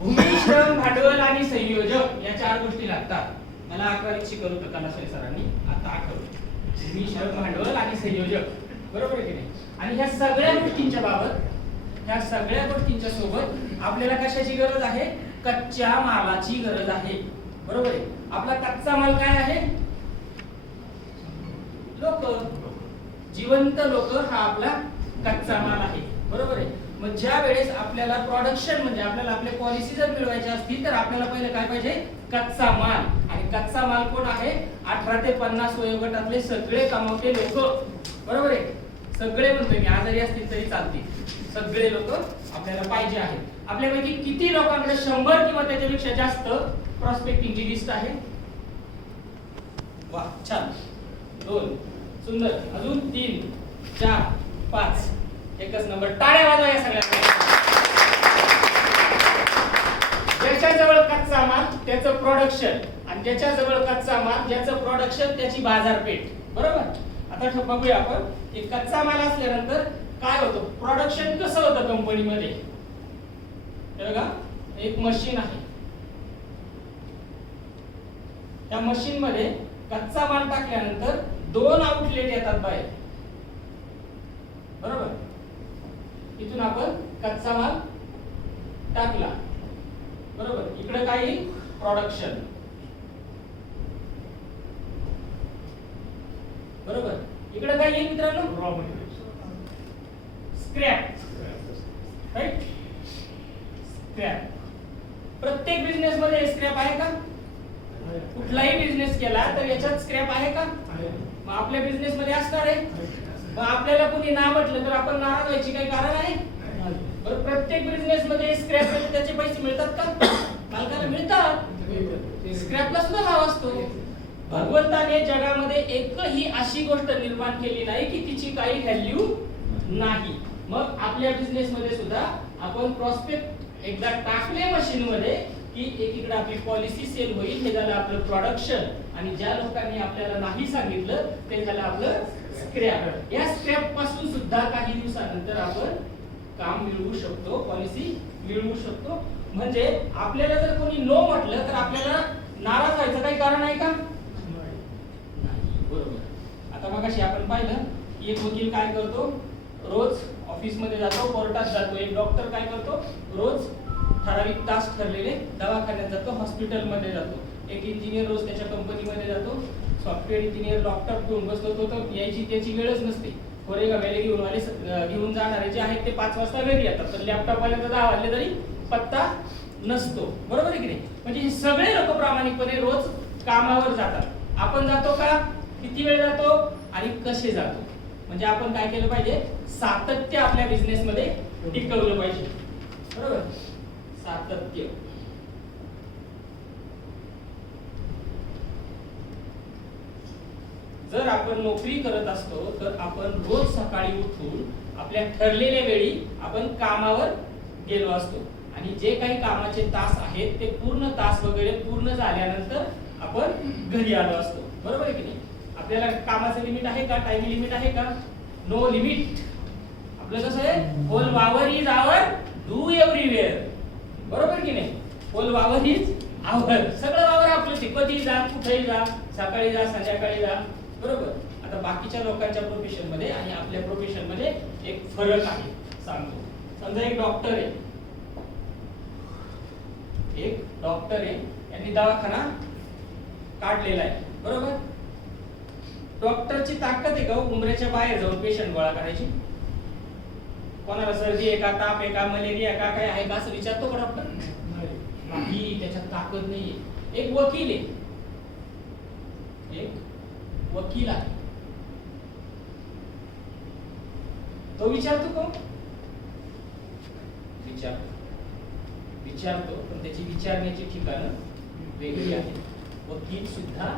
भूमी, श्रम, भांडवल आणि संयोजक या चार गोष्टी लागतात. मला 11वीत शिकवलं होतं कानासळे सरांनी, आता आठवलं. भूमी, श्रम, भांडवल आणि संयोजक, बरोबर आहे की नाही? आणि ह्या सगळ्या गोष्टींच्या बाबत, ह्या सगळ्या गोष्टींच्या सोबत आपल्याला कशाची गरज आहे? कच्च्या मालाची गरज आहे, बरोबर आहे? आपला कच्चा माल काय आहे? लोक, जिवंत लोक हा आपला कच्चा माल आहे, बरोबर आहे? मग ज्या वेळेस आपल्याला प्रोडक्शन म्हणजे आपल्याला आपले पॉलिसी जर मिळवायचे असतील तर आपल्याला पहिले काय पाहिजे? कच्चा माल. आणि कच्चा माल कोण आहे? 18 ते 50 वयोगटातले सगळे कमावते लोक, बरोबर आहे? सगळे म्हणतोय मी, आजारी असतील तरी चालतील, सगळे लोक आपल्याला पाहिजे आहेत. आपल्यापैकी किती लोकांकडे 100 किंवा त्याच्यापेक्षा जास्त प्रॉस्पेक्टिंगची लिस्ट आहे? वा, छान. 2 सुंदर. अजून 3 4 5. एकच नंबर. टाळ्या वाजवा या सगळ्यांना. ज्याच्या जवळ कच्चा माल त्याचं प्रोडक्शन, आणि ज्याच्या जवळ कच्चा माल ज्याचं प्रोडक्शन त्याची बाजारपेठ, बरोबर? आता बघूया आपण की कच्चा माल असल्यानंतर काय होतं, प्रोडक्शन कसं होतं कंपनीमध्ये. हे बघा, एक मशीन आहे, त्या मशीन मध्ये कच्चा माल टाकल्यानंतर 2 आउटलेट येतात बाहेर, बरोबर? इथून आपण कच्चा माल टाकला, बरोबर? इकडे काय येईल? प्रोडक्शन, बरोबर? इकडे काय येईल मित्रांनो? Raw material, scrap, right? Scrap. प्रत्येक बिझनेस मध्ये स्क्रॅप आहे का? कुठलाही बिझनेस केला तर याच्यात स्क्रॅप आहे का? मग आपल्या बिझनेस मध्ये असणार आहे. मग आपल्याला कोणी ना म्हटलं तर आपण नाराज व्हायची काही कारण आहे? बरं, प्रत्येक बिझनेस मध्ये स्क्रॅप मध्ये त्याचे पैसे मिळतात का? मालकाला मिळतात. स्क्रॅपला सुद्धा भाव असतो. भगवंताने जगामध्ये एकही अशी गोष्ट निर्माण केली नाही की तिची काही व्हॅल्यू नाही. मग आपल्या बिझनेस मध्ये सुद्धा आपण प्रॉस्पेक्ट एकदा टाकले मशीन मध्ये की एकीकडे आपली पॉलिसी सेल होईल, हे झालं आपलं प्रोडक्शन. आणि ज्या लोकांनी आपल्याला नाही सांगितलं ते झालं आपलं स्क्रॅप. या स्क्रॅप पासून सुद्धा काही दिवसानंतर आपण काम मिळवू शकतो, पॉलिसी मिळवू शकतो. म्हणजे आपल्याला जर कोणी नो म्हटलं तर आपल्याला नाराज व्हायचं काही कारण आहे का? नाही, बरोबर. आता मगाशी आपण पाहिलं की एक वकील काय करतो, रोज ऑफिस मध्ये जातो, कोर्टात जातो. एक डॉक्टर काय करतो, रोज ठराविक तास ठरलेले दवाखान्यात जातो, हॉस्पिटल मध्ये जातो. एक इंजिनियर रोज त्याच्या कंपनीमध्ये जातो. सॉफ्टवेअर इंजिनियर लॅपटॉप घेऊन बसतो, तो तर यायची त्याची वेळच नसते. कोरेगा वेळे घेऊन जाणारे जे आहेत ते 5 वाजता घरी येतात, तर लॅपटॉप वाले तर 10 वाजले तरी पत्ता नसतो, बरोबर आहे की नाही? म्हणजे हे सगळे लोक प्रामाणिकपणे रोज कामावर जातात. आपण जातो का? किती वेळ जातो आणि कसे जातो? म्हणजे आपण काय केलं पाहिजे? सातत्य आपल्या बिझनेस मध्ये टिकवलं पाहिजे, बरोबर? सातत्य. जर आपण नोकरी करत असतो तर आपण रोज सकाळी उठून आपल्या ठरलेल्या वेळी आपण कामावर गेलो असतो, आणि जे काही कामाचे तास आहेत ते पूर्ण तास वगैरे पूर्ण झाल्यानंतर आपण घरी आलो असतो, बरोबर आहे की नाही? आपल्याला कामाचं लिमिट आहे का? टाइम लिमिट आहे का? No limit. आपलं कसं आहे? होल वावर इज आवर, डू एव्हरीवेअर, बरोबर की नाही? होल वावर इज आवर, सगळं वावर आपलं. कधी जा, कुठेही जा, सकाळी जा, संध्याकाळी जा, बरोबर? आता बाकीच्या लोकांच्या प्रोफेशन मध्ये आणि आपल्या प्रोफेशन मध्ये एक फरक आहे, सांगतो. समजा एक डॉक्टर आहे, एक डॉक्टर आहे, यांनी दवाखाना काढलेला आहे, बरोबर? डॉक्टरची ताकद आहे का उमरेच्या बाहेर जाऊन पेशंट गोळा करायची? कोणाला सर्दी आहे का, ताप आहे का, मलेरिया का, काय आहे का असं विचारतो का डॉक्टर? नाही, त्याच्यात ताकद नाहीये. एक वकील आहे, एक वकील आहे, तो विचारतो का? विचारतो, पण त्याची विचारण्याची ठिकाणं वेगळी आहे. वकील सुद्धा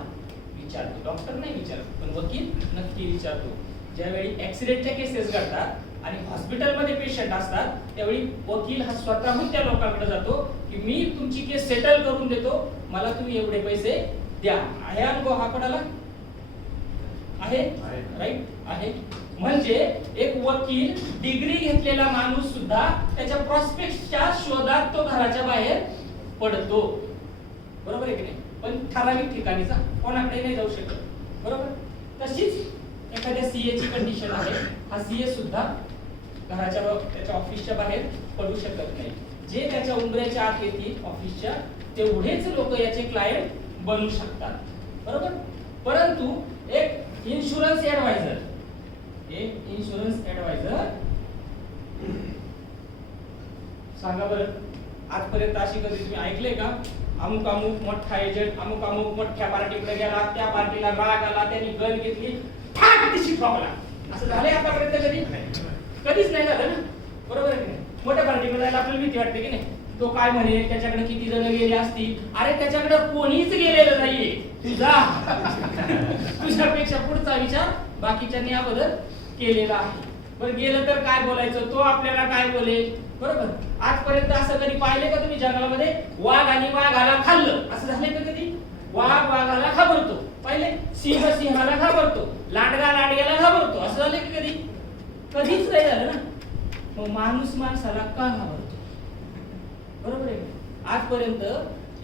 विचारतो, डॉक्टर नाही विचारतो, पण वकील नक्की विचारतो. ज्यावेळी ऍक्सिडेंटच्या केसेस घडतात आणि हॉस्पिटलमध्ये पेशंट असतात त्यावेळी वकील हा स्वतःहून त्या लोकांकडे जातो की मी तुमची केस सेटल करून देतो, मला तुम्ही एवढे पैसे द्या. आहे अनुभव हा कोणाला? आहे, राईट? आहे. म्हणजे एक वकील डिग्री घेतलेला माणूस सुद्धा त्याच्या प्रॉस्पेक्टच्या शोधात तो घराच्या बाहेर पडतो, बरोबर आहे की नाही? पण ठराविक ठिकाणी जा, कोणाकडे नाही जाऊ शकत, बरोबर? तशीच एखाद्या सीए ची कंडिशन आहे, हा सीए सुद्धा घराच्या त्याच्या ऑफिसच्या बाहेर पडू शकत नाही. जे त्याच्या उंबऱ्याच्या आत येतील ऑफिसच्या तेवढेच लोक याचे क्लायंट बनू शकतात, बरोबर? परंतु एक इन्शुरन्स ऍडवायझर, एक इन्शुरन्स ऍडवायझर, सांगा बरं आजपर्यंत अशी कधी तुम्ही ऐकले का? अमुक अमुक मोठा एजंट अमुक अमुक मोठ्या पार्टीकडे गेला, त्या पार्टीला राग आला, त्यांनी गन घेतली, फाट दिशी ठोकला, असं झालंय आतापर्यंत कधी? कधीच नाही झालं ना, बरोबर आहे की नाही? मोठ्या पार्टीकडे जायला आपल्याला भीती वाटते की नाही? तो काय म्हणे, त्याच्याकडे किती जण गेले असतील? अरे त्याच्याकडे कोणीच गेलेलं नाहीये, तुझ्यापेक्षा पुढचा विचार बाकीच्यांनी याबद्दल केलेला आहे. बरं गेलं तर काय बोलायचं, तो आपल्याला काय बोलेल, बरोबर? आजपर्यंत असं कधी पाहिले का तुम्ही जंगलामध्ये वाघ आणि वाघाला खाल्लं, असं झालंय का कधी? वाघ वाघाला घाबरतो, पहिले सिंह सिंहाला घाबरतो, लांडगा लांडग्याला घाबरतो, असं झालंय की कधी? कधीच नाही झालं ना. मग माणूस माणसाला का घाबरतो, बरोबर आहे? आजपर्यंत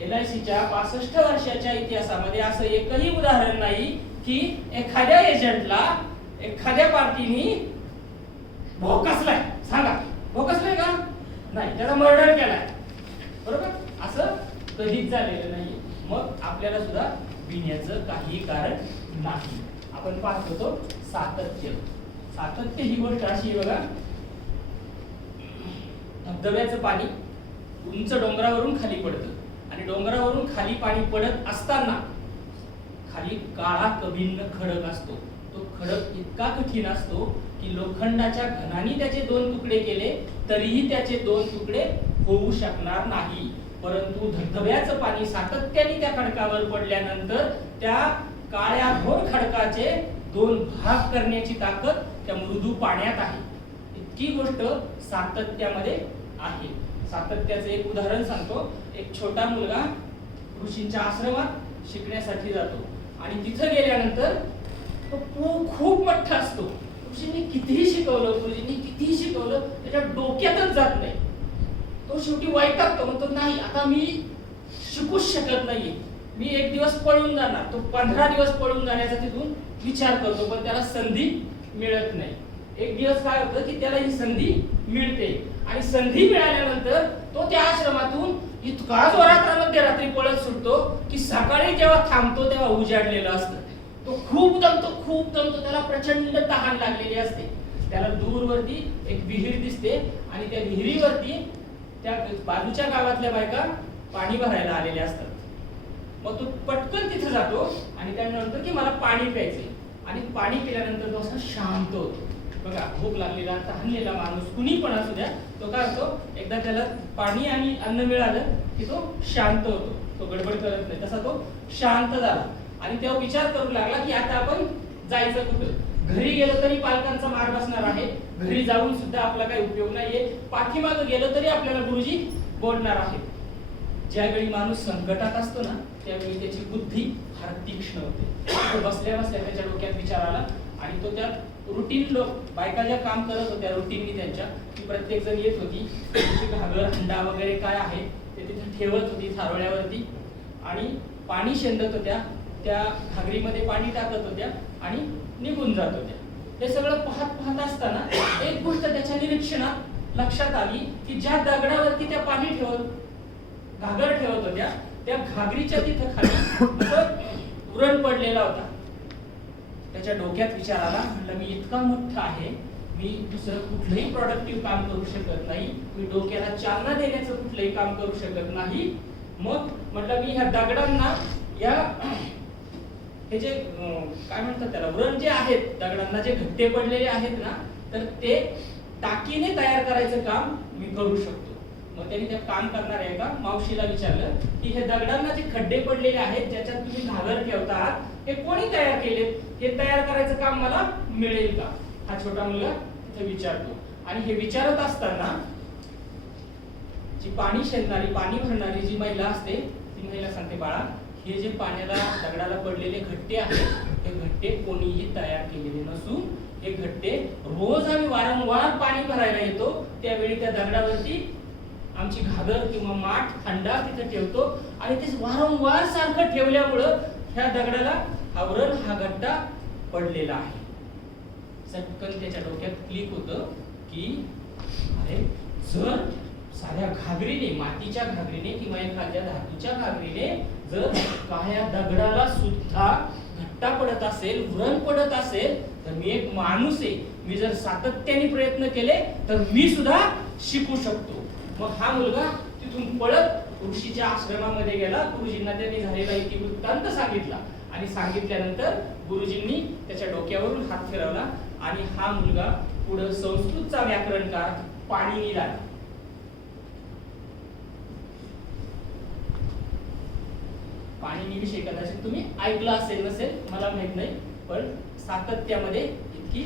LICच्या 65 वर्षाच्या इतिहासामध्ये असं एकही उदाहरण नाही की एखाद्या एजंटला एखाद्या पार्टीनी भोकसलाय, सांगा भोकसलाय का? नाही, त्याचा मर्डर केलाय, बरोबर? असं कधीच झालेलं नाही. मग आपल्याला सुद्धा भिण्याचं काही कारण नाही. आपण पाहत होतो सातत्य. सातत्य ही गोष्ट अशी बघा, धबधब्याचं पाणी उंच डोंगरावरून खाली पडतं आणि डोंगरावरून खाली पाणी पडत असताना खाली काळा कभिन्न खडक असतो. तो खडक इतका कठीण असतो की लोखंडाच्या घनाने त्याचे 2 तुकडे केले तरीही त्याचे 2 तुकडे होऊ शकणार नाही. परंतु धबधब्याचं पाणी सातत्याने त्या खडकावर पडल्यानंतर त्या काळ्या घोर खडकाचे 2 भाग करण्याची ताकद त्या मृदू पाण्यात आहे. इतकी गोष्ट सातत्यामध्ये आहे. सातत्याचं एक उदाहरण सांगतो. एक छोटा मुलगा ऋषींच्या आश्रमात शिकण्यासाठी जातो आणि तिथे गेल्यानंतर तो खूप मोठा असतो. ऋषींनी कितीही शिकवलं, गुरुजींनी कितीही शिकवलं, त्याच्या डोक्यातच जात नाही. तो शेवटी वैतागतो, म्हणतो नाही आता मी शिकूच शकत नाहीये, मी एक दिवस पळून जाणार. तो 15 दिवस पळून जाण्याचा तिथून विचार करतो, पण त्याला संधी मिळत नाही. एक दिवस काय होतं की त्याला ही संधी मिळते आणि संधी मिळाल्यानंतर तो त्या आश्रमातून इतका जोरात रात्री पळत सुटतो की सकाळी जेव्हा थांबतो तेव्हा उजाडलेलं असतं. तो खूप दमतो, त्याला प्रचंड तहान लागलेली असते. त्याला दूरवरती एक विहीर दिसते आणि त्या विहिरीवरती त्या बाजूच्या गावातल्या बायका पाणी भरायला आलेल्या असतात. मग तो पटकन तिथे जातो आणि त्यानंतर की मला पाणी प्यायचे आणि पाणी पिल्यानंतर तो असा शांत होतो. बघा, भूक लागलेला तहानलेला माणूस कुणी पण असू द्या, तो काय होतो, एकदा त्याला पाणी आणि अन्न मिळालं की तो शांत होतो, तो गडबड करत नाही. तसा तो शांत झाला आणि तेव्हा विचार करू लागला की आता आपण जायचं कुठं. घरी गेलो तरी पालकांचा मार बसणार आहे, घरी जाऊन सुद्धा आपला काही उपयोग नाहीये, पाठीमागे गेलो तरी आपल्याला गुरुजी बोलणार आहेत. ज्यावेळी माणूस संकटात असतो ना त्यावेळी त्याची बुद्धी फार तीक्ष्ण होते. बसल्या बसल्या त्याच्या डोक्यात विचार आला आणि तो त्या रुटीन बायका ज्या काम करत होत्या रुटीननी त्यांच्या, ती प्रत्येक जण येत होती, घागर हंडा वगैरे काय आहे ते तिथे ठेवत होती थारोळ्यावरती आणि पाणी शेंदत होत्या, त्या घागरीमध्ये पाणी टाकत होत्या आणि निघून जात होत्या. हे सगळं पाहत असताना एक गोष्ट त्याच्या निरीक्षणात लक्षात आली की ज्या दगडावरती त्या पाणी घागर ठेवत होत्या त्या घागरीच्या तिथं खाली उरण पडलेला होता. त्याच्या डोक्यात विचार आला, म्हटलं मी इतका मोठा आहे, मी दुसरं कुठलंही प्रोडक्टिव्ह काम करू शकत नाही, मी डोक्याला चालना देण्याचं कुठलंही काम करू शकत नाही. मग म्हटलं मी ह्या दगडांना हे जे काय म्हणतात त्याला उरण जे आहेत दगडांना जे घट्टे पडलेले आहेत ना, तर ते टाकीने तयार करायचं काम मी करू शकतो. मग त्यांनी त्या काम करणाऱ्या एका मावशीला विचारलं की हे दगडांना जे खड्डे पडलेले आहेत ज्याच्यात तुम्ही घागर ठेवतात हे कोणी तयार केले, हे तयार करायचं काम मला मिळेल का? हा छोटा मुलगा तिथे विचारतो आणि हे विचारत असताना जी पाणी शेंदणारी पाणी भरणारी जी महिला असते ती महिला सांगते, बाळा हे जे पाण्याला दगडाला पडलेले घट्टे आहेत हे घट्टे कोणीही तयार केलेले नसून हे खड्डे रोज आम्ही वारंवार पाणी भरायला येतो, त्यावेळी त्या दगडावरती आमची घागर किंवा माठ हंडा तिथे ठेवतो आणि ते वारंवार सारखं ठेवल्यामुळं ह्या दगडाला आवरण हा गड्डा पडलेला आहे. चटकन त्याच्या डोक्यात क्लिक होतं की अरे जर साध्या घागरीने, मातीच्या घागरीने किंवा एखाद्या धातूच्या घागरीने जर काह्या दगडाला सुद्धा घट्टा पडत असेल, व्रण पडत असेल, तर मी एक माणूस आहे, मी जर सातत्याने प्रयत्न केले तर मी सुद्धा शिकू शकतो. मग हा मुलगा तिथून पळत ऋषीच्या आश्रमामध्ये गेला. गुरुजींना त्यांनी झालेला इतिवृत्तांत सांगितला आणि सांगितल्यानंतर गुरुजींनी त्याच्या डोक्यावरून हात फिरवला आणि हा मुलगा पुढे संस्कृतचा व्याकरणकार पाणिनी झाला. पाणिनी विषयी कदाचित तुम्ही ऐकला असेल नसेल मला माहित नाही, पण सातत्यामध्ये इतकी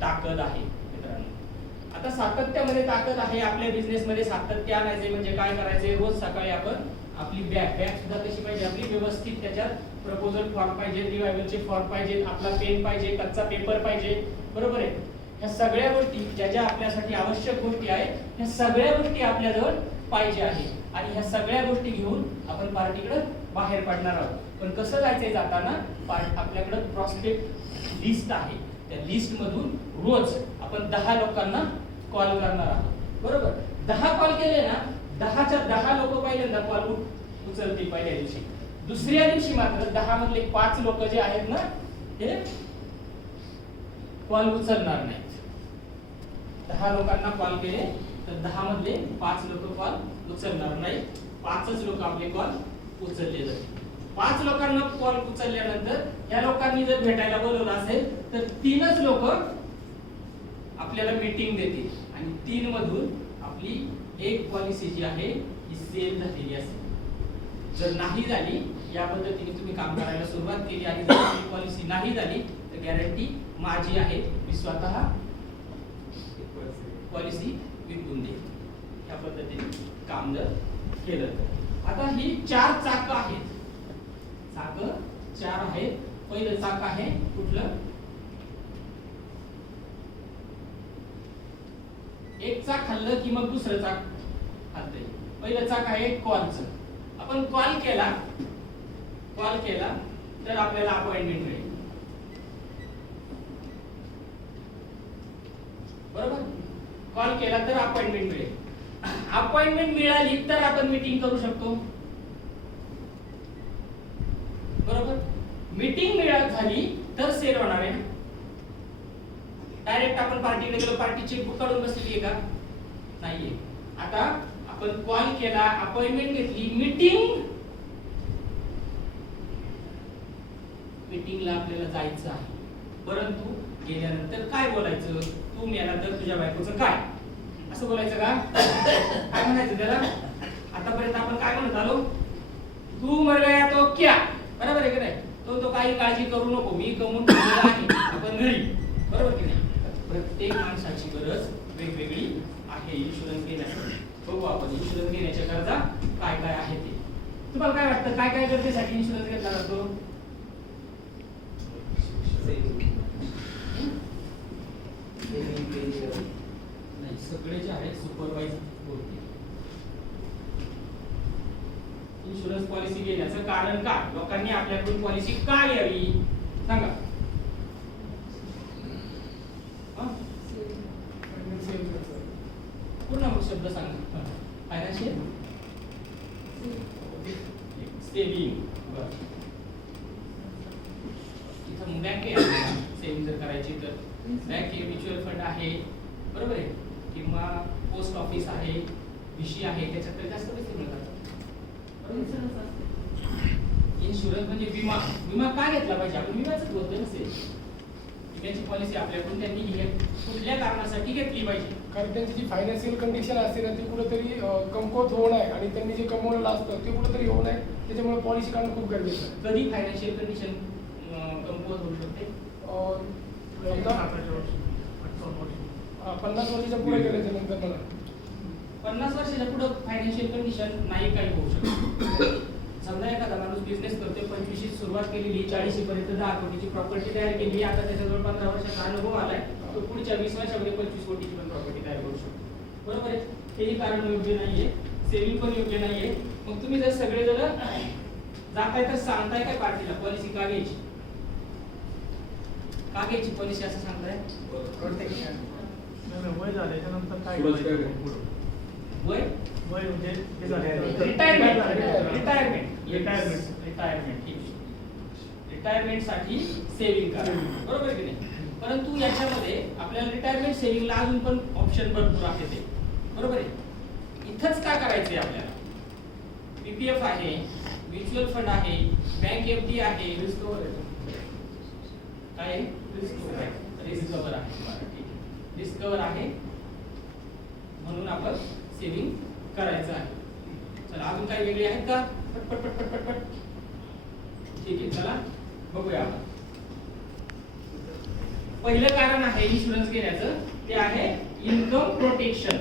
ताकद आहे मित्रांनो. आता सातत्यामध्ये ताकद आहे. आपल्या बिझनेस मध्ये सातत्य आणायचे म्हणजे काय करायचे, रोज सकाळी आपण आपली बॅग सुद्धा कशी पाहिजे, आपली व्यवस्थित त्याच्यात प्रपोजल फॉर्म पाहिजे, रिवायवलचे फॉर्म पाहिजे, आपला पेन पाहिजे, कच्चा पेपर पाहिजे, बरोबर आहे. ह्या सगळ्या गोष्टी ज्या ज्या आपल्यासाठी आवश्यक गोष्टी आहेत ह्या सगळ्या गोष्टी आपल्याजवळ पाहिजे आहे आणि ह्या सगळ्या गोष्टी घेऊन आपण पार्टीकडे बाहेर पडणार आहोत. पण कसं जायचंय जाताना, आपल्याकडे प्रॉस्पेक्ट लिस्ट आहे, त्या लिस्ट मधून रोज आपण 10 लोकांना कॉल करणार आहोत, बरोबर. 10 कॉल केले ना, 10च्या 10 लोक पहिल्यांदा कॉल उचलतील पहिल्या दिवशी. दुसऱ्या दिवशी मात्र 10 मधले 5 लोक जे आहेत ना हे कॉल उचलणार नाहीत. 10 लोकांना कॉल केले तर 10 मधले 5 लोक कॉल उचलणार नाही. 5च लोक आपले कॉल उचलले जातील. 5 लोकांना कॉल उचलल्यानंतर या लोकांनी जर भेटायला बोलवलं असेल तर 3च लोक आपल्याला मीटिंग देतील आणि 3 मधून आपली एक पॉलिसी जी आहे ही सेल झालेली असेल. जर नाही झाली, या पद्धतीने तुम्ही काम करायला सुरुवात केली आणि जर पॉलिसी नाही झाली तर गॅरंटी माझी आहे, मी स्वतः पॉलिसी विकून देईल. या पद्धतीने काम जर केलं तर. आता ही 4 चाक आहेत, चाक 4 आहेत. पहिलं चाक आहे कुठलं, एक चाक हल्लं की मग दुसरं चाक हलतंय. पहिलं चाक आहे कॉलचं. आपण कॉल केला तर आपल्याला अपॉइंटमेंट मिळेल, बरोबर. कॉल केला तर अपॉइंटमेंट मिळेल. अपॉइंटमेंट मिळाली तर आपण मीटिंग करू शकतो, बरोबर. मीटिंग झाली तर सेल होणार आहे. डायरेक्ट आपण पार्टीकडे गेलो, पार्टी चेकबुक काढून बसलेली आहे का, नाहीये. आता आपण कॉल केला, अपॉइंटमेंट घेतली, मीटिंगला आपल्याला जायचं आहे. परंतु गेल्यानंतर काय बोलायचं, तू मेला तर तुझ्या बायकोचं काय, असं बोलायचं का, काय म्हणायचं त्याला. आतापर्यंत आपण काय म्हणत आलो, तू मर गया तो क्या, बरोबर आहे की नाही. तो काही काळजी करू नको, मी कमवून ठेवलेला आहे, आपण घरी, बरोबर की नाही. प्रत्येक माणसाची गरज वेगवेगळी आहे इन्शुरन्स घेण्यासाठी. बघू आपण इन्शुरन्स घेण्याच्या गरजा काय काय आहे ते. तुम्हाला काय वाटतं, काय काय गरजेसाठी इन्शुरन्स घेतला जातो. नाही, सगळे जे आहेत सुपरवाइज होते. इन्शुरन्स पॉलिसी घेण्याचं कारण काय, लोकांनी आपल्याकडून पॉलिसी का घ्यावी सांगा. पूर्ण शब्द सांगा. Financial saving. इथं बँक आहे, सेविंग जर करायची तर बँक आहे, म्युच्युअल फंड आहे, बरोबर आहे, किंवा पोस्ट ऑफिस आहे, विशी आहे, त्याच्यात तर जास्त पैसे मिळतात. इन्शुरन्स म्हणजे विमा. विमा काय घेतला पाहिजे, आपण विम्याच बोलतोय नसेल. विम्याची पॉलिसी आपल्याकडून त्यांनी कुठल्या कारणासाठी घेतली पाहिजे, कारण त्यांची जी फायनान्शियल कंडिशन असते ना ती कुठेतरी कमकुवत होऊ नये आणि त्यांनी जे कमवलेलं असतं ते कुठेतरी होऊ नये, त्याच्यामुळे पॉलिसी काढणं खूप गरजेचं आहे. कधी फायनान्शियल कंडिशन कमकुवत होऊ शकते, 50 वर्षाच्या पुढे गेल्याच्या नंतर मला 50 वर्षाच्या पुढे फायनान्शियल कंडिशन नाही काही होऊ शकत. समजा एखादा माणूस बिझनेस करतोय, 25शी सुरुवात केलेली, 40 पर्यंत 10 कोटीची प्रॉपर्टी तयार केली, आता त्याच्याजवळ 15 वर्षाचा अनुभव आलाय, तो पुढच्या 20 वर्षामध्ये 25 कोटीची पण प्रॉपर्टी तयार करू शकतो. बरोबर आहे? हेही कारण योग्य नाहीये, सेव्हिंग पण योग्य नाहीये. मग तुम्ही जर सगळेजण जाताय तर सांगताय काय पार्टीला पॉलिसी का घ्यायची? का घ्यायची पॉलिसी असं सांगताय? वय झाल्याच्या नंतर काय वय वय म्हणजे हे झाल्यानंतर रिटायरमेंटसाठी सेव्हिंग करा, बरोबर की नाही? परंतु याच्यामध्ये आपल्याला रिटायरमेंट सेव्हिंगला अजून पण ऑप्शन भरपूर आहे ते, बरोबर आहे? इथंच काय करायचंय आपल्याला? पीपीएफ आहे, म्युच्युअल फंड आहे, बँक एफडी आहे, काय आहे? रिस्क कव्हर आहे, रिस्क कव्हर आहे, म्हणून आपण सेव्हिंग करायचं आहे. चला अजून काही वेगळे आहेत का? पट पट पट पट पट. ठीक आहे, चला बघूया आपण. पहिलं कारण आहे इन्शुरन्स घेण्याचं, ते आहे इन्कम प्रोटेक्शन.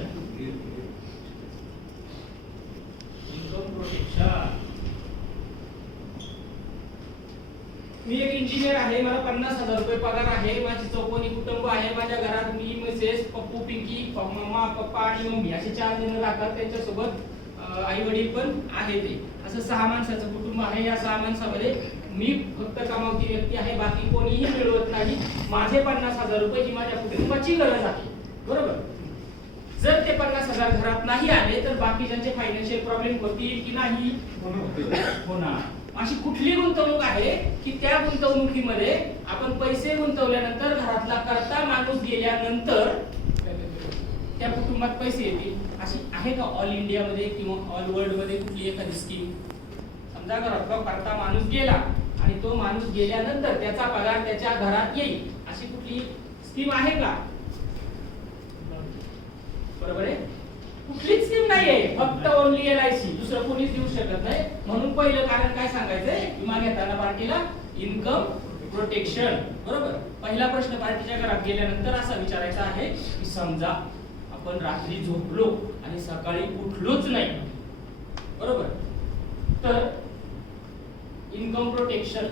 Income protection. मी एक इंजिनियर आहे, मला 50,000 रुपये पगार आहे, माझी चौकोनी कुटुंब आहे, माझ्या घरात मी, मिसेस, पप्पू, पिंकी, मम्मा, पप्पा आणि मम्मी असे 4 जण राहतात, त्यांच्यासोबत आई वडील पण आहे. ते असं 6 माणसाचं कुटुंब आहे. या 6 माणसामध्ये मी फक्त कमावती व्यक्ती आहे, बाकी कोणीही मिळवत नाही. माझे 50,000 रुपये ही माझ्या कुटुंबाची गरज आहे, बरोबर? जर ते 50,000 घरात नाही आले तर बाकीच्यांचे फायनान्शियल प्रॉब्लेम होतील की नाही? होणार. अशी कुठली गुंतवणूक आहे की त्या गुंतवणुकीमध्ये आपण पैसे गुंतवल्यानंतर घरातला करता माणूस गेल्यानंतर त्या कुटुंबात पैसे येतील? अशी आहे का ऑल इंडियामध्ये किंवा ऑल वर्ल्ड मध्ये कुठली एखादी स्कीम? समजा घरातला करता माणूस गेला आणि तो माणूस गेल्यानंतर त्याचा पगार त्याच्या घरात येईल, अशी कुठली स्कीम आहे का? बरोबर आहे? कुठलीच स्कीम नाहीये, फक्त ओनली एलआयसी, दुसरं कोणीच देऊ शकत नाही. म्हणून पहिलं कारण काय सांगायचंय विमा घेताना पार्टीला? इन्कम प्रोटेक्शन, बरोबर? पहिला प्रश्न पार्टीच्या घरात गेल्यानंतर असा विचारायचा आहे की समजा आपण रात्री झोपलो आणि सकाळी उठलोच नाही, बरोबर? तर इन्कम प्रोटेक्शन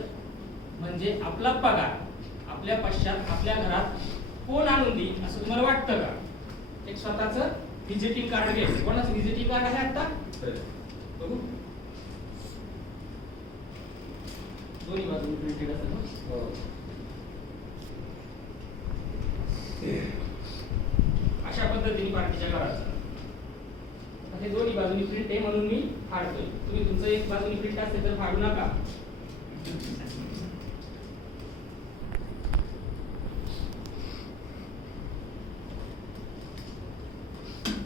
म्हणजे आपला पगार आपल्या पश्चात आपल्या घरात कोण आणून देईल असं तुम्हाला वाटतं का? एक स्वतःचं व्हिजिटिंग कार्ड घ्यायचं. कोणाचं व्हिजिटिंग कार्ड आहे आता? बघू, दोन्ही बाजूने प्रिंटेड असेल ना? अशा पद्धतीने पार्टीच्या घराचं हे दोन्ही बाजूनी प्रिंट आहे म्हणून मी फाडतोय. तुम्ही तुमचं एक बाजूनी प्रिंट असेल तर फाडू नका.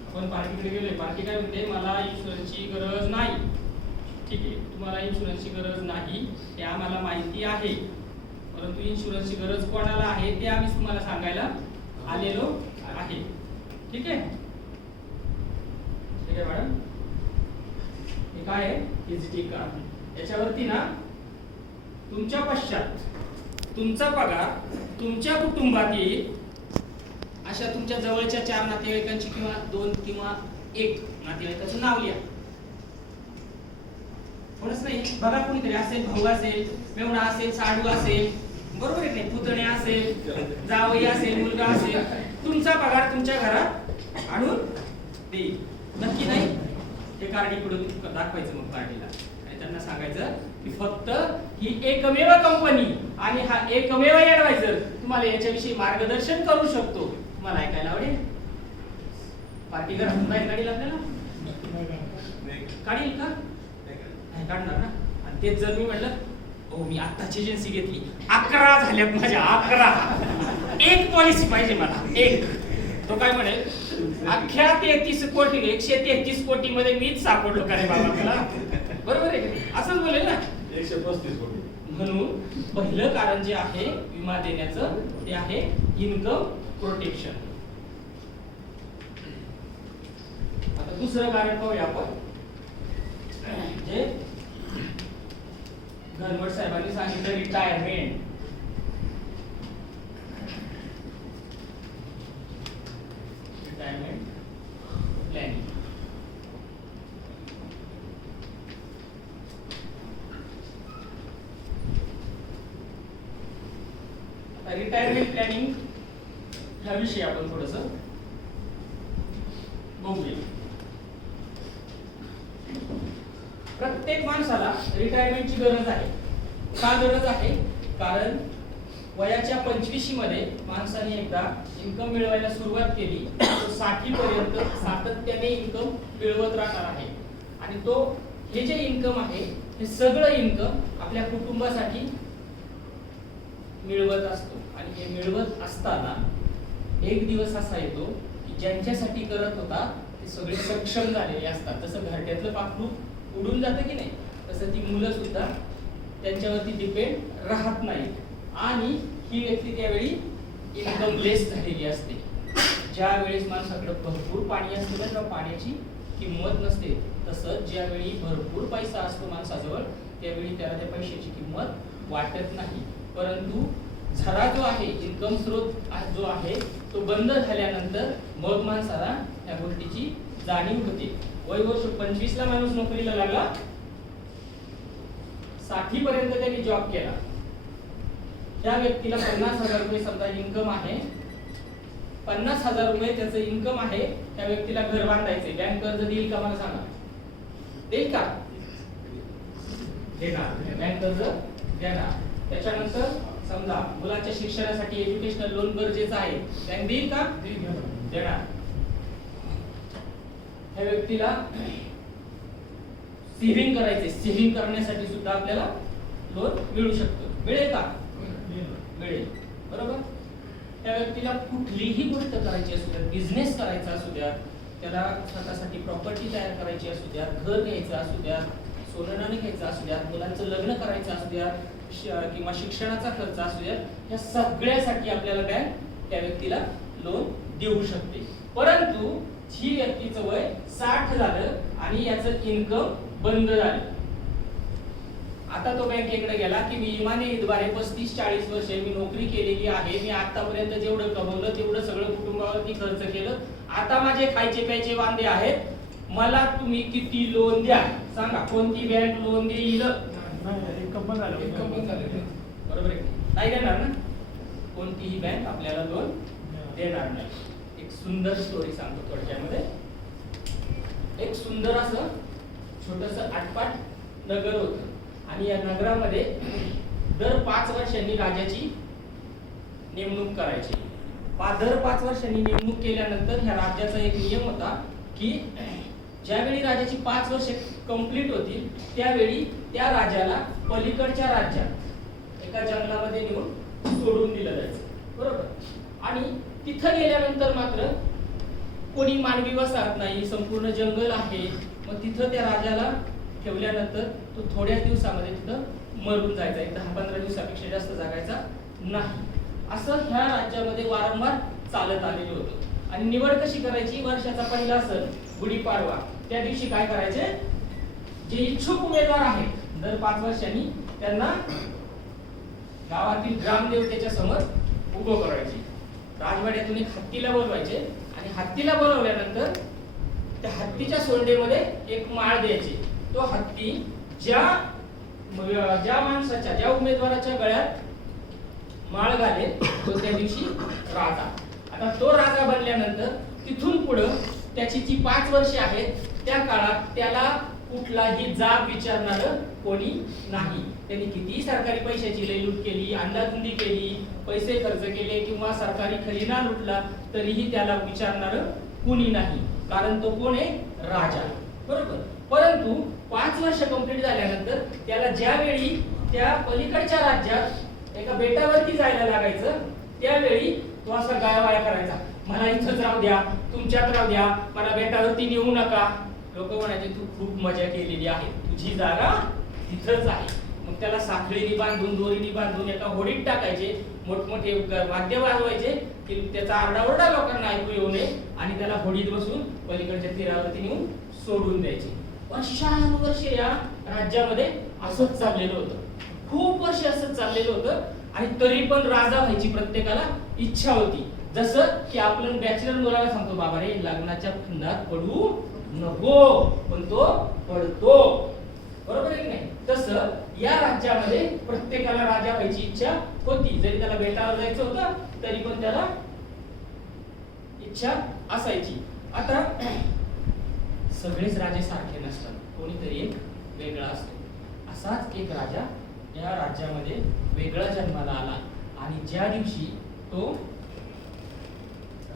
आपण पार्टीकडे गेलोय, पार्टी काय म्हणते? मला इन्शुरन्सची गरज नाही. ठीक आहे, तुम्हाला इन्शुरन्सची गरज नाही हे आम्हाला माहिती आहे, परंतु इन्शुरन्सची गरज कोणाला आहे ते आम्ही तुम्हाला सांगायला आलेलो आहे. ठीक आहे? ठीक आहे मॅडम? हे काय आहे? Visiting card. याच्यावरती ना तुमच्या पश्चात तुमचा पगार तुमच्या कुटुंबात येईल अशा तुमच्या जवळच्या 4 नातेवाईकांची किंवा 2 किंवा 1 नातेवाईकाचं नाव लिहा. थोडंच नाही, बघा कोणीतरी असेल, भाऊ असेल, मेवणा असेल, साडू असेल, बरोबर आहे नाही? पुतणे असेल, जावई असेल, मुलगा असेल, तुमचा पगार तुमच्या घरात आणून देईल. नक्की नाही? हे कार्ड इकडून दाखवायचं मग पार्टीला आणि त्यांना सांगायचं की फक्त ही एकमेव कंपनी आणि हा एकमेव ऍडवायझर तुम्हाला याच्याविषयी मार्गदर्शन करू शकतो. तुम्हाला ऐकायला आवडेल? पार्टी घरातून बाहेर काढील आपल्याला? काढील का? नाही काढणार ना. आणि तेच जर मी म्हटलं हो मी आत्ताची एजन्सी घेतली, 11 झाल्यात माझ्या, 11, एक पॉलिसी पाहिजे मला, एक. तो काय म्हणेल? अख्ख्या 33 कोटी 133 कोटी मध्ये मीच सापडलो का रे बाबा तुला? बरोबर आहे का? असंच बोलेल ना. 135 कोटी. म्हणून पहिलं कारण जे आहे विमा देण्याचं ते आहे इन्कम प्रोटेक्शन. आता दुसरं कारण पाहूया आपण, जे घनवट साहेबांनी सांगितलं, retirement. Retirement planning. Retirement planning ह्याविषयी आपण थोडस बघूया. प्रत्येक माणसाला रिटायरमेंटची गरज आहे. का गरज आहे? कारण वयाच्या 25 मध्ये माणसाने एकदा इन्कम मिळवायला सुरुवात केली, तो 60 पर्यंत सातत्याने इन्कम मिळवत राहणार आहे. आणि तो हे जे इन्कम आहे हे सगळं इन्कम आपल्या कुटुंबासाठी मिळवत असतो. आणि हे मिळवत असताना एक दिवस असा येतो की ज्यांच्यासाठी करत होता ते सगळे सक्षम झालेले असतात. जसं घरट्यातलं पाखरू उडून जातं की नाही, तसं ती मुलं सुद्धा त्यांच्यावरती डिपेंड राहत नाही. आणि ही व्यक्ती त्यावेळी इन्कम लेस झालेली असते. ज्या वेळेस माणसाकडे भरपूर पाणी असते तेव्हा पाण्याची किंमत नसते, तसंच ज्यावेळी भरपूर पैसा असतो माणसाजवळ त्यावेळी त्याला त्या पैशाची किंमत वाटत नाही. परंतु झरा जो आहे, इन्कम स्रोत जो आहे तो बंद झाल्यानंतर मग माणसाला त्या गोष्टीची जाणीव होते. वय वर्ष 25 ला माणूस नोकरीला लागला, 60 पर्यंत त्यांनी जॉब केला. त्या व्यक्तीला 50,000 रुपये समजा इन्कम आहे, 50,000 रुपये त्याचं इन्कम आहे. त्या व्यक्तीला घर बांधायचे, बँक कर्ज देईल का मला सांगा? देईल का? देणार, बँक कर्ज देणार. त्याच्यानंतर समजा मुलाच्या शिक्षणासाठी एज्युकेशनल लोन गरजेचं आहे, बँक देईल का? देणार. त्या व्यक्तीला सेव्हिंग करायचे, सेव्हिंग करण्यासाठी सुद्धा आपल्याला लोन मिळू शकतो. मिळेल का? मिळेल. बरोबर. त्या व्यक्तीला कुठलीही गोष्ट करायची असू द्या, बिझनेस करायचा असू द्या, त्याला स्वतःसाठी प्रॉपर्टी तयार करायची असू द्या, घर घ्यायचं असू द्या, सोनं नाणं घ्यायचं असू द्या, मुलांचं लग्न करायचं असू द्या, किंवा शिक्षणाचा खर्च असू द्या, या सगळ्यासाठी आपल्याला बँक त्या व्यक्तीला लोन देऊ शकते. परंतु ही व्यक्तीचं वय 60 झालं आणि याचं इन्कम बंद झालं. आता तो बँकेकडे गेला की मी इमानीद्वारे 35-40 वर्ष मी नोकरी केलेली आहे, मी आतापर्यंत जेवढं कमवलं तेवढं सगळं कुटुंबावरती खर्च केलं, आता माझे खायचे प्यायचे वांदे आहेत, मला तुम्ही किती लोन द्या सांगा. कोणती बँक लोन देईल? इन्कम पण झालं. बरोबर आहे, नाही देणार ना. कोणतीही बँक आपल्याला लोन देणार नाही. एक सुंदर स्टोरी सांगतो थोडक्यामध्ये. एक सुंदर असं छोटस आटपाट नगर होतं आणि या नगरामध्ये दर 5 वर्षांनी राजाची नेमणूक करायची. दर 5 वर्षांनी नेमणूक केल्यानंतर ह्या राज्याचा एक नियम होता की ज्यावेळी राजाची 5 वर्षे कंप्लीट होतील त्यावेळी त्या राजाला पलीकडच्या राज्यात एका जंगलामध्ये नेऊन सोडून दिलं जायचं. बरोबर. आणि तिथं गेल्यानंतर मात्र कोणी मानवी वसाहत नाही, संपूर्ण जंगल आहे. मग तिथं त्या राजाला ठेवल्यानंतर तो थोड्या दिवसामध्ये तिथं मरून जायचा, 10-15 दिवसापेक्षा जास्त जगायचा नाही. असं ह्या राज्यामध्ये वारंवार चालत आलेलं होतं. आणि निवड कशी करायची? वर्षाचा पहिला सण गुढीपाडवा, त्या दिवशी काय करायचे, जे इच्छुक उमेदवार आहेत दर 5 वर्षांनी त्यांना गावातील ग्रामदेवतेच्या समोर उभं करायचे. राजवाड्यातून एक हत्तीला बोलवायचे आणि हत्तीला बोलवल्यानंतर त्या हत्तीच्या सोंडेमध्ये एक माळ द्यायची. तो हत्ती ज्या माणसाच्या, ज्या उमेदवाराच्या गळ्यात माळ घालेल तो त्या दिवशी राजा. आता तो राजा बनल्यानंतर तिथून पुढं त्याची जी 5 वर्षे आहेत त्या काळात त्याला कुठलाही जाब विचारणार कोणी नाही. त्यांनी किती सरकारी पैशाची लूट केली, अंदाधुंदी केली, पैसे खर्च केले किंवा सरकारी खजिना लुटला तरीही त्याला विचारणार कोणी नाही, कारण तो कोण आहे? राजा. बरोबर. परंतु 5 वर्ष कंप्लीट झाल्यानंतर त्याला ज्यावेळी त्या पलीकडच्या राज्यात एका बेटावरती जायला लागायचं त्यावेळी तो असा गायवाया करायचा, मला इथंच राहू द्या, तुमच्यात राहू द्या, मला बेटावरती नेऊ नका. लोक म्हणायचे तू खूप मजा केलेली आहे, तुझी जागा तिथंच आहे. मग त्याला साखळीने बांधून, दोरीने बांधून एका होडीत टाकायचे, मोठमोठे वाद्य वाजवायचे की त्याचा आरडाओरडा लोकांना ऐकू येऊ नये आणि त्याला होडीत बसून पलीकडच्या तीरावरती नेऊन सोडून द्यायचे. वर्षानुवर्षे या राज्यामध्ये असंच चाललेलं होतं, खूप वर्ष असंच चाललेलं होतं. आणि तरी पण राजा व्हायची प्रत्येकाला इच्छा होती. जसं की आपण बॅचलर मुलाला सांगतो, बाबा रे लग्नाच्या फंदात पडू नको, पण तो पडतो. बरोबर आहे की नाही? तसं या राज्यामध्ये प्रत्येकाला राजा व्हायची इच्छा होती. नव्हती, जरी त्याला बेटावर जायचं होतं तरी पण त्याला इच्छा असायची. आता सगळेच राजे सारखे नसतात, कोणीतरी एक वेगळा असतो. असाच एक राजा या राज्यामध्ये वेगळा जन्माला आला आणि ज्या दिवशी तो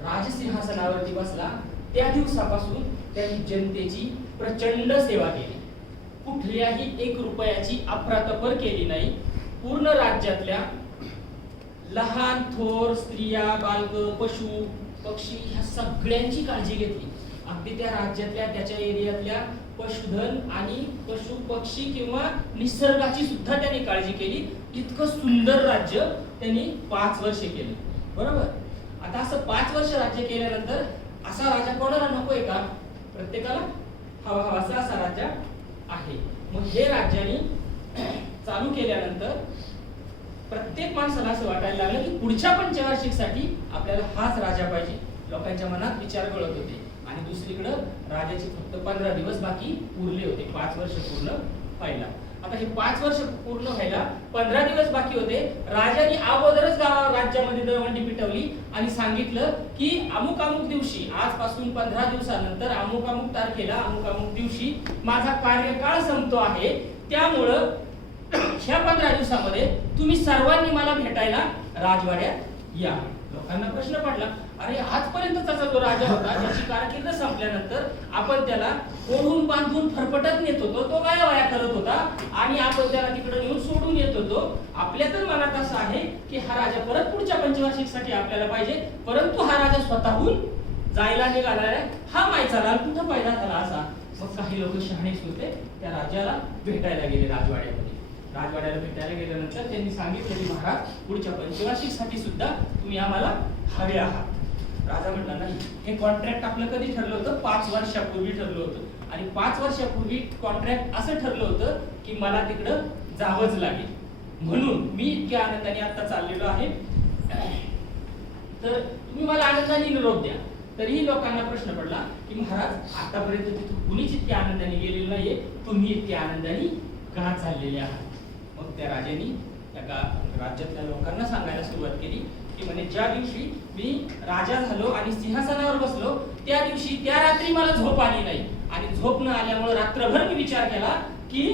राजसिंहासनावरती बसला त्या दिवसापासून त्यांनी जनतेची प्रचंड सेवा केली. कुठल्याही 1 रुपयाची अफरातफर केली नाही. पूर्ण राज्यातल्या लहान थोर स्त्रिया, बालक, पशु पक्षी ह्या सगळ्यांची काळजी घेतली. अगदी त्या राज्यातल्या त्याच्या एरियातल्या पशुधन आणि पशु पक्षी किंवा निसर्गाची सुद्धा त्यांनी काळजी केली. इतकं सुंदर राज्य त्यांनी 5 वर्ष केलं. बरोबर. आता असं 5 वर्ष राज्य केल्यानंतर असा राजा कोणाला नकोय का? प्रत्येकाला हवा हवासा असा राजा आहे. मग हे राज्याने चालू केल्यानंतर प्रत्येक माणसाला असं वाटायला लागलं की पुढच्या पंचवार्षिकसाठी आपल्याला हाच राजा पाहिजे. लोकांच्या मनात विचार गळत होते. आणि दुसरीकडे राजाचे फक्त 15 दिवस बाकी उरले होते 5 वर्ष पूर्ण व्हायला. आता हे 5 वर्ष पूर्ण व्हायला 15 दिवस बाकी होते. राजाने अगोदरच राज्यामध्ये दळवंडी पिटवली आणि सांगितलं की अमुक अमुक दिवशी, आजपासून 15 दिवसानंतर अमुक अमुक तारखेला अमुक अमुक दिवशी माझा कार्यकाळ संपतो आहे. त्यामुळं ह्या 15 दिवसामध्ये तुम्ही सर्वांनी मला भेटायला राजवाड्यात या. लोकांना प्रश्न पडला, अरे आजपर्यंतचा जो राजा होता ज्याची कारकीर्द संपल्यानंतर आपण त्याला ओढून बांधून फरफटत नेत होतो, तो काय वाया करत होता आणि आपण त्याला तिकडे नेऊन सोडून येत होतो. आपल्या तर मनात असं आहे की हा राजा परत पुढच्या पंचवार्षिकसाठी आपल्याला पाहिजे, परंतु हा राजा स्वतःहून जायला निघाला आहे. हा मायचा लाल कुठं पैदा झाला असा. मग काही लोक शहाणेच होते, त्या राजाला भेटायला गेले राजवाड्यामध्ये. राजवाड्याला भेटायला गेल्यानंतर त्यांनी सांगितलं की महाराज पुढच्या पंचवार्षिकसाठी सुद्धा तुम्ही आम्हाला हवे आहात. राजा म्हटला नाही, हे कॉन्ट्रॅक्ट आपलं कधी ठरलं होतं? 5 वर्षापूर्वी ठरलं होतं. आणि 5 वर्षापूर्वी कॉन्ट्रॅक्ट असं ठरलं होतं की मला तिकडं जावंच लागेल, म्हणून मी इतक्या आनंदाने आता चाललेलो आहे, तर तुम्ही मला आनंदाने निरोप द्या. तरीही लोकांना प्रश्न पडला की महाराज आतापर्यंत तिथून कुणीच इतक्या आनंदाने गेलेलं नाहीये, तुम्ही इतक्या आनंदाने का चाललेले आहात? मग त्या राजांनी त्या राज्यातल्या लोकांना सांगायला सुरुवात केली की म्हणे ज्या दिवशी मी राजा झालो आणि सिंहासनावर बसलो त्या दिवशी त्या रात्री मला झोप आली नाही. आणि झोप न आल्यामुळे रात्रभर मी विचार केला की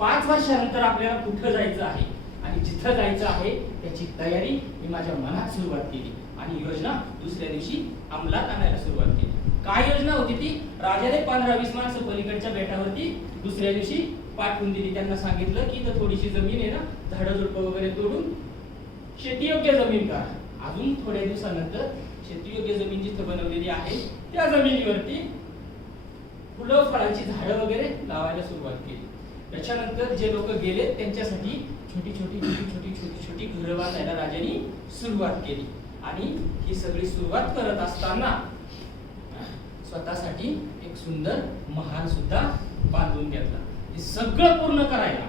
5 वर्षानंतर आपल्याला कुठं जायचं आहे आणि जिथं जायचं आहे त्याची तयारी मी माझ्या मनात सुरुवात केली आणि योजना दुसऱ्या दिवशी अंमलात आणायला सुरुवात केली. काय योजना होती ती? राजाने 15-20 माणसं पलीकडच्या बेटावरती दुसऱ्या दिवशी पाठवून दिली. त्यांना सांगितलं की इथं थोडीशी जमीन आहे ना, झाडं झुडपं वगैरे तोडून शेतीयोग्य जमीन करा. अजून थोड्या दिवसानंतर शेतीयोग्य जमीन जिथं बनवलेली आहे त्या जमिनीवरती फुलं फळाची झाडं वगैरे लावायला सुरुवात केली. त्याच्यानंतर जे लोक गेले त्यांच्यासाठी छोटी छोटी घरं बांधायला राजांनी सुरुवात केली. आणि ही सगळी सुरुवात करत असताना स्वतःसाठी एक सुंदर महाल सुद्धा बांधून घेतला. हे सगळं पूर्ण करायला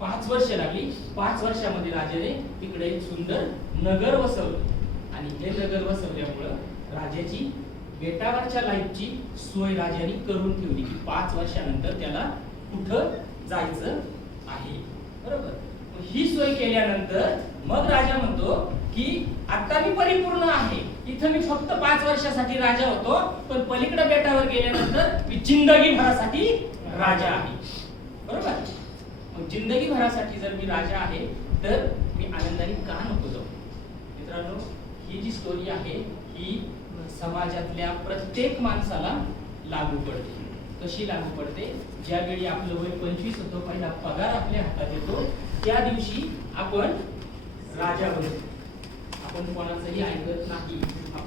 5 वर्ष लागली. 5 वर्षामध्ये राजाने तिकडे एक सुंदर नगर वसवलं आणि हे नगर वसवल्यामुळं राजाची बेटावरच्या लाईफची सोय राजाने करून ठेवली की 5 वर्षानंतर त्याला कुठं जायचं आहे. बरोबर. ही सोय केल्यानंतर मग राजा म्हणतो की आता मी परिपूर्ण आहे, इथं मी फक्त 5 वर्षासाठी राजा होतो, पण पलीकडे बेटावर गेल्यानंतर मी जिंदगी भरासाठी राजा आहे. बरोबर. मग जिंदगी भरासाठी जर मी राजा आहे तर मी आनंदाने का नको जाऊ? मित्रांनो, ही जी स्टोरी आहे ही समाजातल्या प्रत्येक माणसाला लागू पडते. कशी लागू पडते? ज्यावेळी आपलं वय 25 होतं, पहिला पगार आपल्या हातात येतो, त्या दिवशी आपण राजा बनतो. आपण कोणाचंही ऐकत नाही.